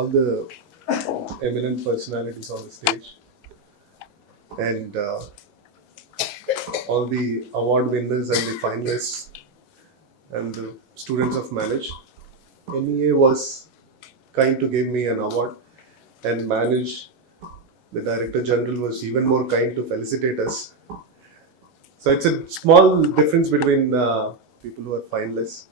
all the eminent personalities on the stage and all the award winners and the finalists and the students of Manage. NEA was kind to give me an award, and Manage, the Director General, was even more kind to felicitate us. So it's a small difference between people who are finalists.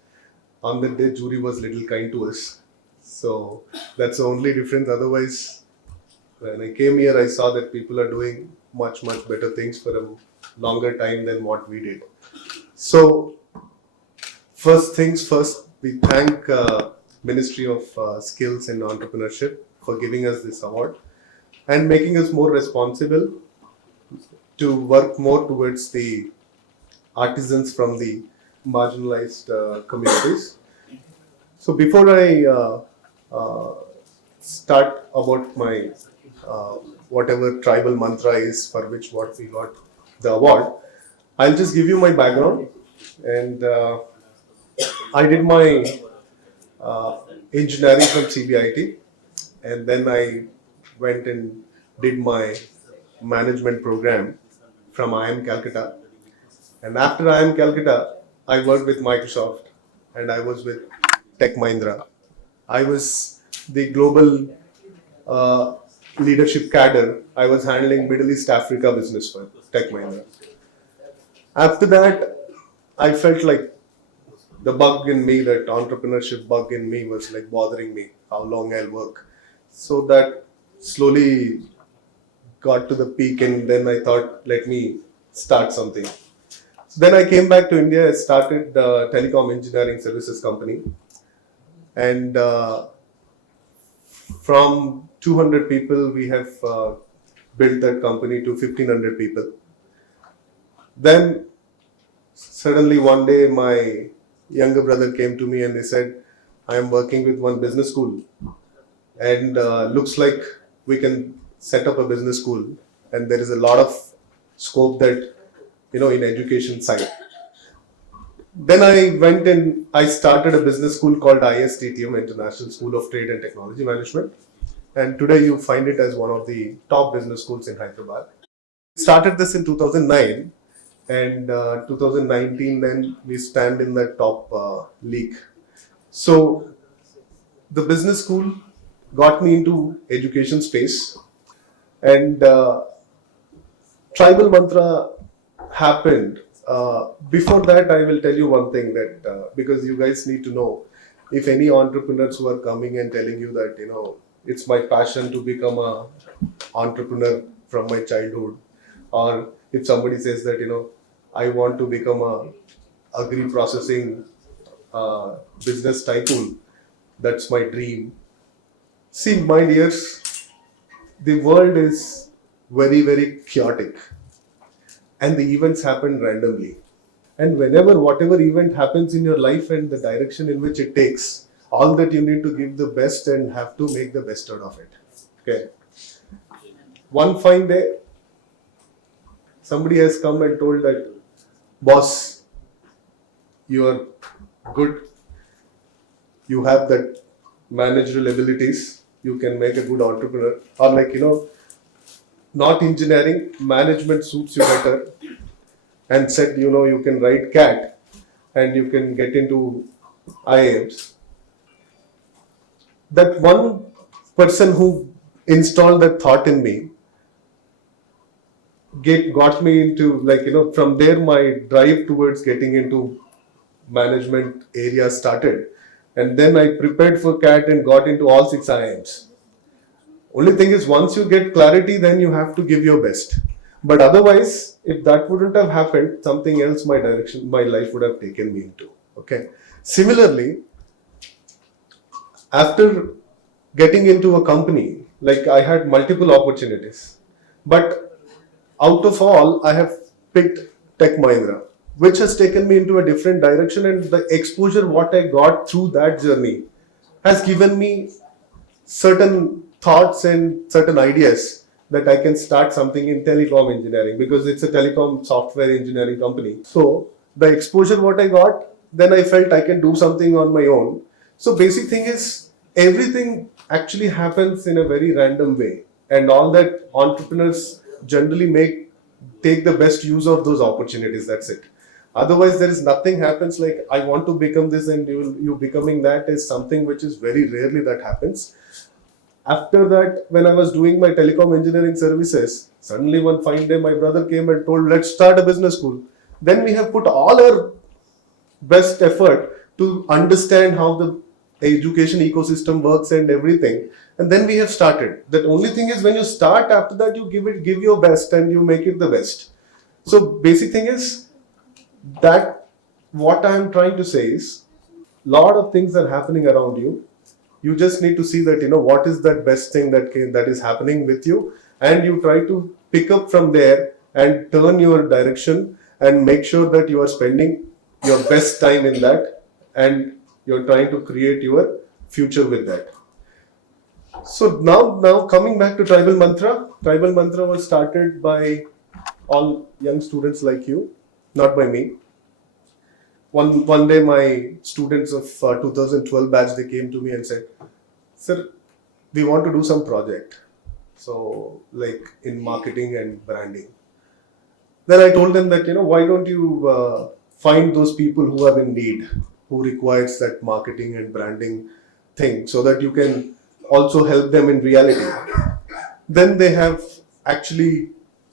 On that day, jury was little kind to us. So that's the only difference. Otherwise, when I came here, I saw that people are doing much better things for a longer time than what we did. So first things first, we thank Ministry of Skills and Entrepreneurship for giving us this award and making us more responsible to work more towards the artisans from the marginalized communities. So before I start about my whatever tribal mantra is for which what we got the award, I'll just give you my background. And I did my engineering from CBIT, and then I went and did my management program from IIM Calcutta. And after IIM Calcutta, I worked with Microsoft and I was with Tech Mahindra. I was the global leadership cadre. I was handling Middle East Africa business for Tech Mahindra. After that, I felt like the bug in me, that entrepreneurship bug in me was like bothering me, how long I'll work. So that slowly got to the peak, and then I thought, let me start something. So then I came back to India. I started the telecom engineering services company, and from 200 people we have built that company to 1500 people. Then suddenly one day my younger brother came to me and he said, I am working with one business school, and looks like we can set up a business school, and there is a lot of scope that, in education side. Then I went and I started a business school called ISTTM, International School of Trade and Technology Management, and today you find it as one of the top business schools in Hyderabad. Started this in 2009, and 2019 then we stand in the top league. So the business school got me into education space, and tribal mantra happened. Before that, I will tell you one thing, that because you guys need to know, if any entrepreneurs who are coming and telling you that it's my passion to become a entrepreneur from my childhood, or if somebody says that I want to become a agri processing business tycoon, that's my dream. See, my dears, the world is very chaotic, and the events happen randomly. And whatever event happens in your life and the direction in which it takes, all that you need to give the best and have to make the best out of it. Okay. One fine day, somebody has come and told that, boss, you are good, you have that managerial abilities, you can make a good entrepreneur, or not engineering, management suits you better, and said you can write CAT and you can get into IIMs. That one person who installed that thought in me got me into, from there my drive towards getting into management area started, and then I prepared for CAT and got into all 6 IIMs. Only thing is, once you get clarity, then you have to give your best. But otherwise, if that wouldn't have happened, something else my life would have taken me into. Okay. Similarly, after getting into a company, I had multiple opportunities, but out of all, I have picked Tech Mahindra, which has taken me into a different direction, and the exposure what I got through that journey has given me certain thoughts and certain ideas that I can start something in telecom engineering, because it's a telecom software engineering company. So the exposure what I got, then I felt I can do something on my own. So basic thing is, everything actually happens in a very random way, and all that entrepreneurs generally take the best use of those opportunities. That's it. Otherwise, there is nothing happens like I want to become this and you becoming that is something which is very rarely that happens. After that, when I was doing my telecom engineering services, suddenly one fine day my brother came and told, let's start a business school. Then we have put all our best effort to understand how the education ecosystem works and everything. And then we have started. The only thing is when you start, after that you give your best and you make it the best. So basic thing is that what I am trying to say is lot of things are happening around you. You just need to see that what is that best thing that is happening with you, and you try to pick up from there and turn your direction and make sure that you are spending your best time in that, and you're trying to create your future with that. So now coming back to Tribal Mantra. Tribal Mantra was started by all young students like you, not by me. One day my students of 2012 batch, they came to me and said, sir, we want to do some project, so like in marketing and branding. Then I told them that why don't you find those people who are in need, who requires that marketing and branding thing, so that you can also help them in reality. Then they have actually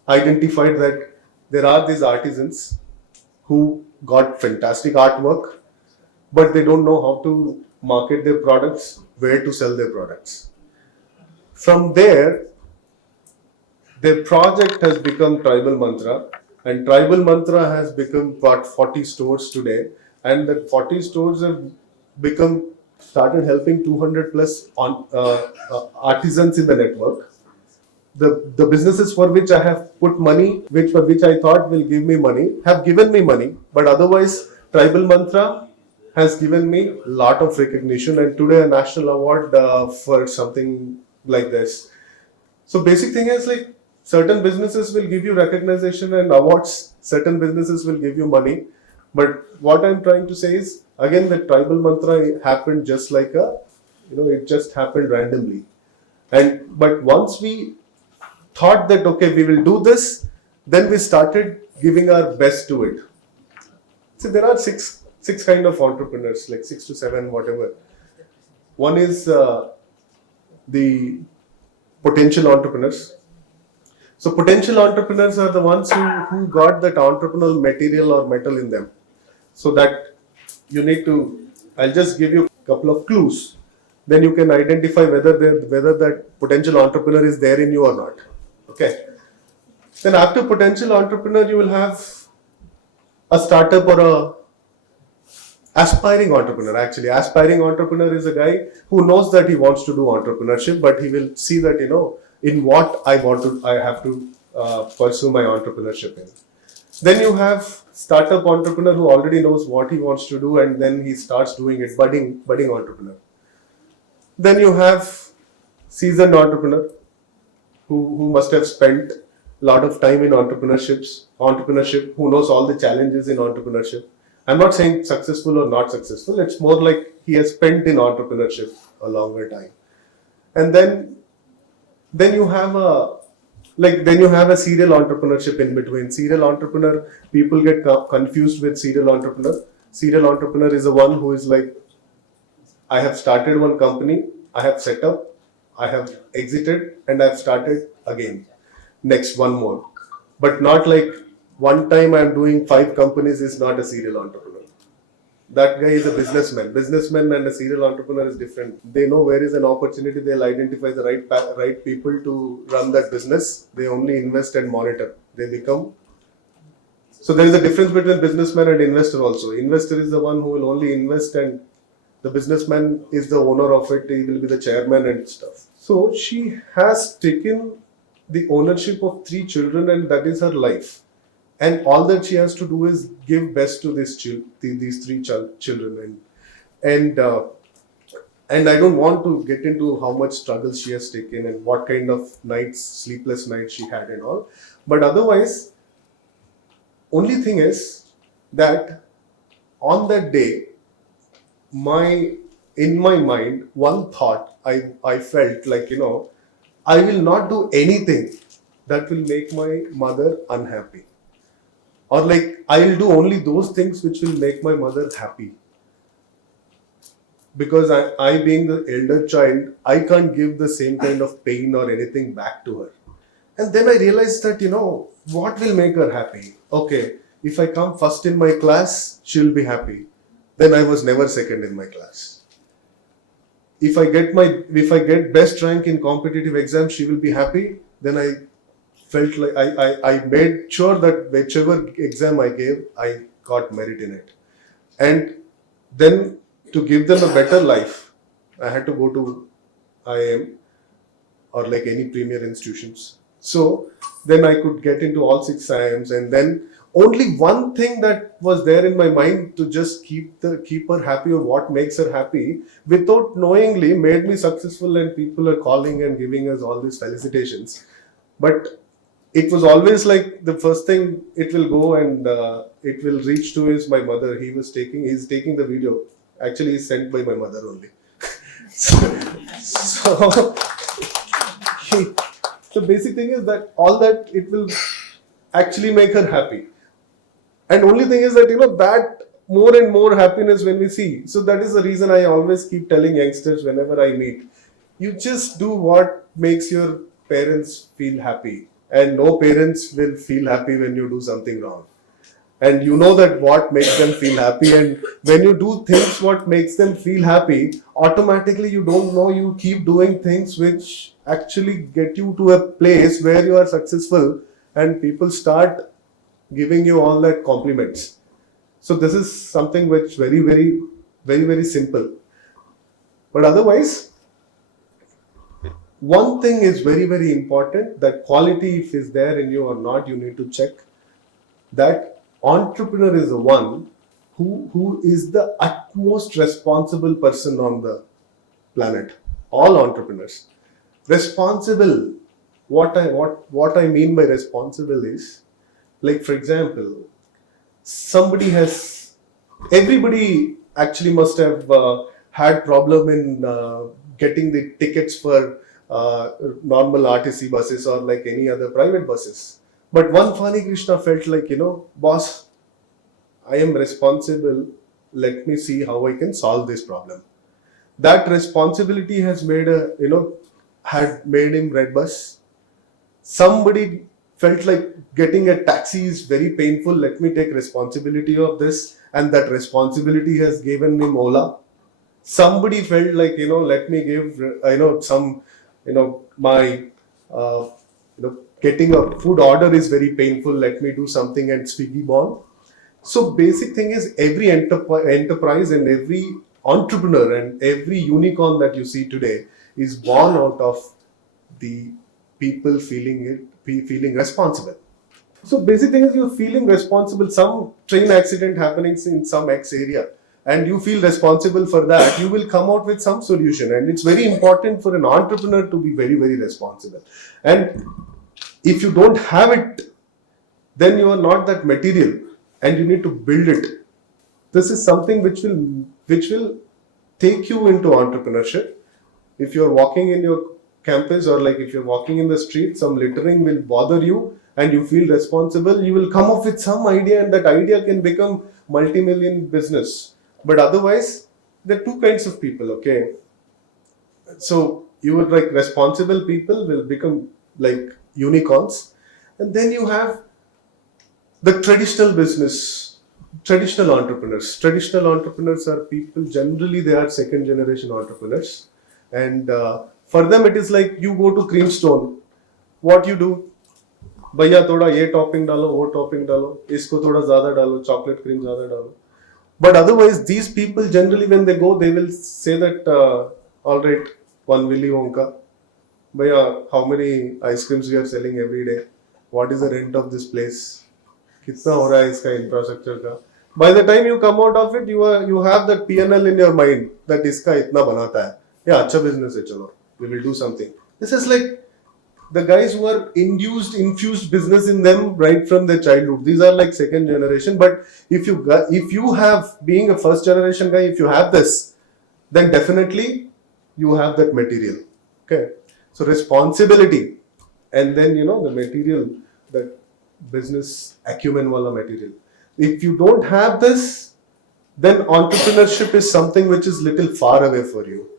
identified that there are these artisans who got fantastic artwork, but they don't know how to market their products, where to sell their products. From there, their project has become Tribal Mantra, and Tribal Mantra has become 40 stores today, and that 40 stores have started helping 200 plus artisans in the network. The businesses for which I have put money, for which I thought will give me money, have given me money. But otherwise, Tribal Mantra has given me a lot of recognition, and today a national award for something like this. So basic thing is like certain businesses will give you recognition and awards, certain businesses will give you money. But what I'm trying to say is, again, the Tribal Mantra happened just like it just happened randomly. But once we thought that okay, we will do this, then we started giving our best to it. See, there are six kind of entrepreneurs, like 6 to 7, whatever. One is the potential entrepreneurs. So potential entrepreneurs are the ones who got that entrepreneurial material or metal in them. So that you need to, I'll just give you a couple of clues. Then you can identify whether that potential entrepreneur is there in you or not. Okay. Then after potential entrepreneur, you will have a startup or a aspiring entrepreneur. Actually, aspiring entrepreneur is a guy who knows that he wants to do entrepreneurship, but he will see that in what I have to pursue my entrepreneurship in. Then you have startup entrepreneur who already knows what he wants to do, and then he starts doing it, budding entrepreneur. Then you have seasoned entrepreneur who must have spent a lot of time in entrepreneurship, who knows all the challenges in entrepreneurship. I'm not saying successful or not successful. It's more like he has spent in entrepreneurship a longer time. And then you have a serial entrepreneurship in between. Serial entrepreneur, people get confused with serial entrepreneur. Serial entrepreneur is the one who is like, I have started one company, I have set up, I have exited, and I've started again. Next, one more. But not like one time I'm doing 5 companies is not a serial entrepreneur. That guy is a businessman. Businessman and a serial entrepreneur is different. They know where is an opportunity, they'll identify the right people to run that business. They only invest and monitor. So there is a difference between businessman and investor also. Investor is the one who will only invest, and the businessman is the owner of it. He will be the chairman and stuff. So she has taken the ownership of 3 children, and that is her life. And all that she has to do is give best to these 3 children. And I don't want to get into how much struggle she has taken and what kind of sleepless nights she had and all. But otherwise, only thing is that on that day, my in my mind, one thought, I felt like, I will not do anything that will make my mother unhappy. Or like, I'll do only those things which will make my mother happy. Because I being the elder child, I can't give the same kind of pain or anything back to her. And then I realized that, what will make her happy? Okay, if I come first in my class, she'll be happy. Then I was never second in my class. If I get best rank in competitive exams, she will be happy. Then I felt like I made sure that whichever exam I gave, I got merit in it. And then to give them a better life, I had to go to IIM or like any premier institutions. So then I could get into all 6 IIMs, and then only one thing that was there in my mind to just keep her happy, or what makes her happy, without knowingly made me successful, and people are calling and giving us all these felicitations. But it was always like the first thing it will go and it will reach to is my mother. He's taking the video. Actually, he's sent by my mother only. so the basic thing is that all that it will actually make her happy. And only thing is that, that more and more happiness when we see. So that is the reason I always keep telling youngsters whenever I meet, you just do what makes your parents feel happy. And no parents will feel happy when you do something wrong. And you know that what makes them feel happy. And when you do things what makes them feel happy, automatically you don't know, you keep doing things which actually get you to a place where you are successful and people start giving you all that compliments. So this is something which very, very, very, very simple. But otherwise, one thing is very, very important, that quality, if is there in you or not, you need to check. That entrepreneur is the one who is the utmost responsible person on the planet. All entrepreneurs. Responsible. What I mean by responsible is, like for example, everybody actually must have had problem in getting the tickets for normal RTC buses or like any other private buses. But one Fani Krishna felt like, boss, I am responsible. Let me see how I can solve this problem. That responsibility has made had made him red bus. Somebody felt like getting a taxi is very painful. Let me take responsibility of this, and that responsibility has given him Ola. Somebody felt like, let me give, my, getting a food order is very painful. Let me do something and Swiggy born. So basic thing is, every enterprise and every entrepreneur and every unicorn that you see today is born out of the people feeling responsible. So basic thing is, you're feeling responsible. Some train accident happening in some X area, and you feel responsible for that, you will come out with some solution. And it's very important for an entrepreneur to be very, very responsible. And if you don't have it, then you are not that material, and you need to build it. This is something which will take you into entrepreneurship. If you're walking in your campus, or like if you're walking in the street, some littering will bother you and you feel responsible, you will come up with some idea, and that idea can become multi-million business. But otherwise, there are two kinds of people, okay? So you would like responsible people will become like unicorns. And then you have the traditional business, traditional entrepreneurs. Traditional entrepreneurs are people, generally they are second generation entrepreneurs. And for them it is like, you go to Creamstone, what you do? भैया थोड़ा ये topping डालो, वो topping डालो, इसको थोड़ा ज्यादा डालो, chocolate cream ज्यादा डालो. But otherwise, these people generally, when they go, they will say that, all right, one Willy Wonka, Bhaiya, how many ice creams we are selling every day? What is the rent of this place? कितना हो रहा है इसका infrastructure का? By the time you come out of it, you have that P&L in your mind that इसका इतना बनाता है. Yeah, अच्छा business है, चलो, we will do something. This is like the guys who are infused business in them right from their childhood. These are like second generation. But if you have, being a first generation guy, if you have this, then definitely you have that material. Okay, so responsibility, and then the material, that business acumen wala material. If you don't have this, then entrepreneurship is something which is little far away for you.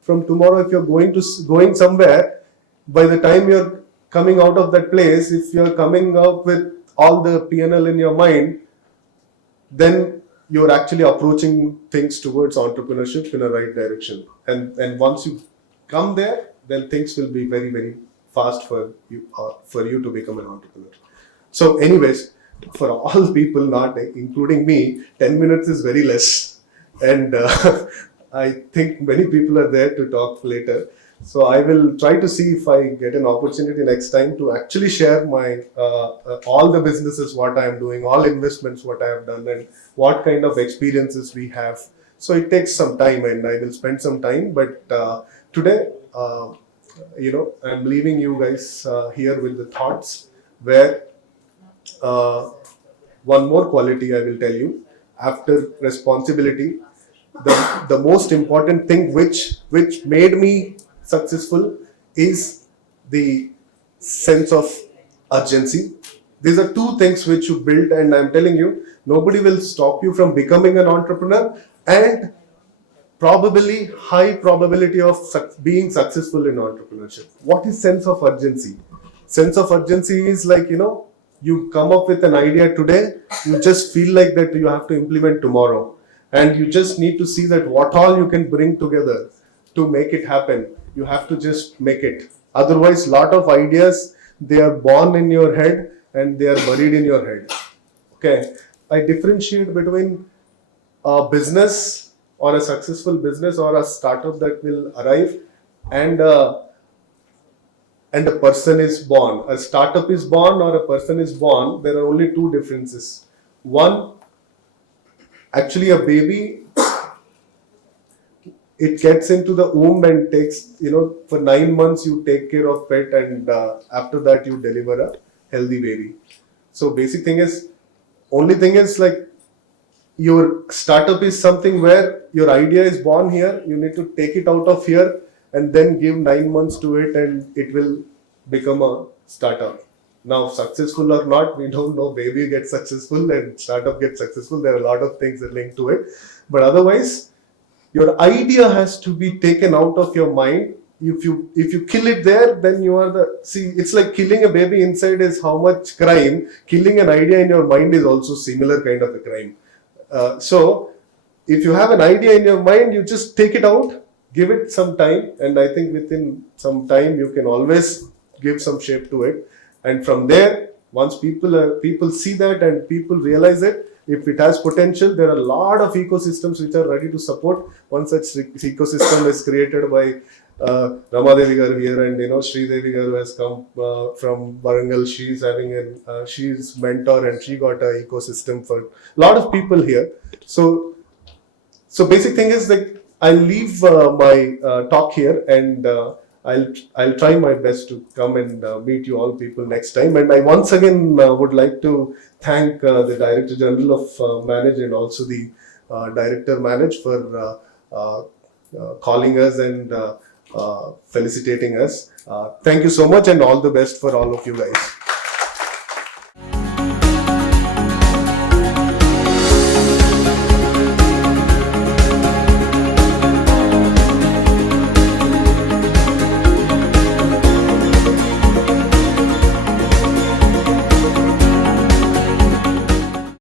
From tomorrow, if you're going somewhere, by the time you're coming out of that place, if you're coming up with all the PNL in your mind, then you're actually approaching things towards entrepreneurship in a right direction. And once you come there, then things will be very, very fast for you to become an entrepreneur. So anyways, for all people, not including me, 10 minutes is very less. And I think many people are there to talk later. So I will try to see if I get an opportunity next time to actually share my all the businesses, what I am doing, all investments, what I have done, and what kind of experiences we have. So it takes some time, and I will spend some time. But today, I'm leaving you guys here with the thoughts where one more quality I will tell you. After responsibility, the most important thing which made me successful is the sense of urgency. These are two things which you build, and I'm telling you, nobody will stop you from becoming an entrepreneur, and probably high probability of being successful in entrepreneurship. What is sense of urgency? Sense of urgency is like, you come up with an idea today, you just feel like that you have to implement tomorrow, and you just need to see that what all you can bring together to make it happen. You have to just make it. Otherwise, lot of ideas, they are born in your head and they are buried in your head. Okay, I differentiate between a business or a successful business or a startup that will arrive, and a person is born. A startup is born or a person is born. There are only two differences. One, actually a baby, it gets into the womb and takes, for 9 months you take care of it, and after that you deliver a healthy baby. So basic thing is, only thing is like, your startup is something where your idea is born here, you need to take it out of here and then give 9 months to it, and it will become a startup. Now, successful or not, we don't know. Baby gets successful and startup gets successful. There are a lot of things that link to it. But otherwise, your idea has to be taken out of your mind. If you kill it there, then you are it's like killing a baby inside is how much crime. Killing an idea in your mind is also similar kind of a crime. So if you have an idea in your mind, you just take it out, give it some time, and I think within some time you can always give some shape to it. And from there, once people see that and people realize it, if it has potential, there are a lot of ecosystems which are ready to support. One such ecosystem is created by Ramadevi garu here, and Sri Devi garu has come from Warangal. She's having she's mentor, and she got an ecosystem for a lot of people here. So basic thing is that I'll leave my talk here, and I'll try my best to come and meet you all people next time. And I once again would like to thank the Director General of Manage, and also the Director Manage for calling us and felicitating us. Thank you so much, and all the best for all of you guys.